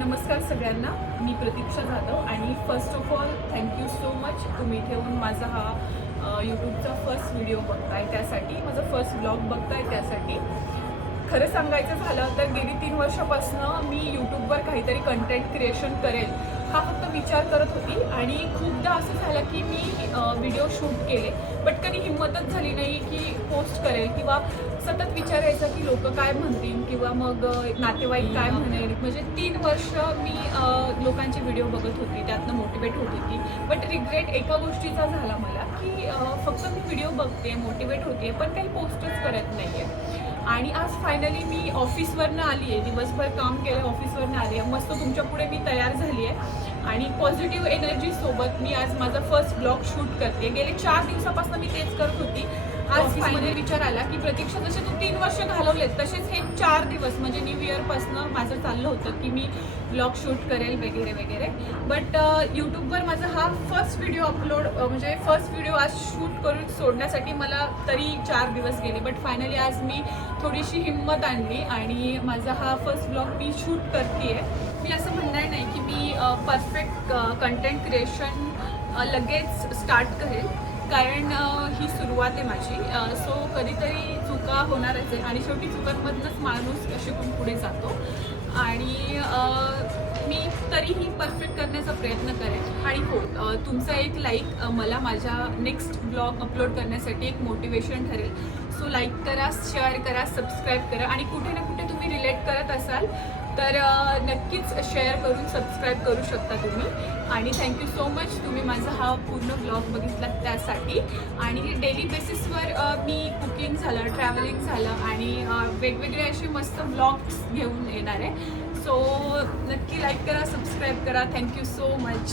नमस्कार सगळ्यांना, मी प्रतीक्षा जाधव आणि first of all thank you so much तुम्ही इथे येऊन माझा हा यूट्यूबचा फर्स्ट व्हिडिओ बघताय त्यासाठी, माझा फर्स्ट ब्लॉग बघताय त्यासाठी. खरं सांगायचं झालं तर गेली 3 वर्षापासून मी यूट्यूबवर काहीतरी कंटेंट क्रिएशन करेल हा फक्त विचार करत होती आणि खूपदा असं झालं की मी व्हिडिओ शूट केले बट कधी हिंमतच झाली नाही की पोस्ट करेल किंवा सतत विचारायचं की लोक काय म्हणतील किंवा मग नातेवाईक काय म्हणेल. म्हणजे 3 वर्ष मी लोकांचे व्हिडिओ बघत होती, त्यातनं मोटिवेट होत होती. बट रिग्रेट एका गोष्टीचा झाला मला की फक्त मी व्हिडिओ बघते, मोटिवेट होते पण काही पोस्टच करत नाही आहे. आणि आज फायनली मी ऑफिसवरनं आली आहे, दिवसभर काम केलं, ऑफिसवरनं आली आहे, मस्त तुमच्या पुढे मी तयार झाली आहे आणि पॉझिटिव्ह एनर्जीसोबत मी आज माझा फर्स्ट ब्लॉग शूट करते. गेले 4 दिवसापासून मी तेच करत होती. आज फायनली विचार आला की प्रतीक्षा जसे तू 3 वर्ष घालवलेत तसेच हे 4 दिवस म्हणजे न्यू इयरपासनं माझं चाललं होतं की मी ब्लॉग शूट करेल वगैरे वगैरे. बट यूट्यूबवर माझा हा फर्स्ट व्हिडिओ अपलोड म्हणजे फर्स्ट व्हिडिओ आज शूट करून सोडण्यासाठी मला तरी 4 दिवस गेले. बट फायनली आज मी थोडीशी हिंमत आणली आणि माझा हा फर्स्ट ब्लॉग मी शूट करते आहे. मी असं म्हणणार नाही की मी परफेक्ट कंटेंट क्रिएशन लगेच स्टार्ट करेल, कारण ही सुरुवात आहे माझी. सो कधीतरी चुका होणारच आहे आणि शेवटी चुकांमधनंच माणूस शिकून पुढे जातो आणि मी तरीही परफेक्ट करण्याचा प्रयत्न करेन. आणि हो, तुमचा एक लाईक मला माझ्या नेक्स्ट ब्लॉग अपलोड करण्यासाठी एक मोटिवेशन ठरेल. सो लाईक करा, शेअर करा, सबस्क्राईब करा आणि कुठे ना कुठे तुम्ही रिलेट करत असाल तर नक्कीच शेअर करून सबस्क्राईब करू शकता तुम्ही. आणि थँक्यू सो मच तुम्ही माझा हा पूर्ण ब्लॉग बघितला त्यासाठी. आणि डेली बेसिसवर मी कुकिंग झालं, ट्रॅव्हलिंग झालं आणि वेगवेगळे असे मस्त ब्लॉग्स घेऊन येणार आहे. सो नक्की लाईक करा, सबस्क्राईब करा. Thank you so much.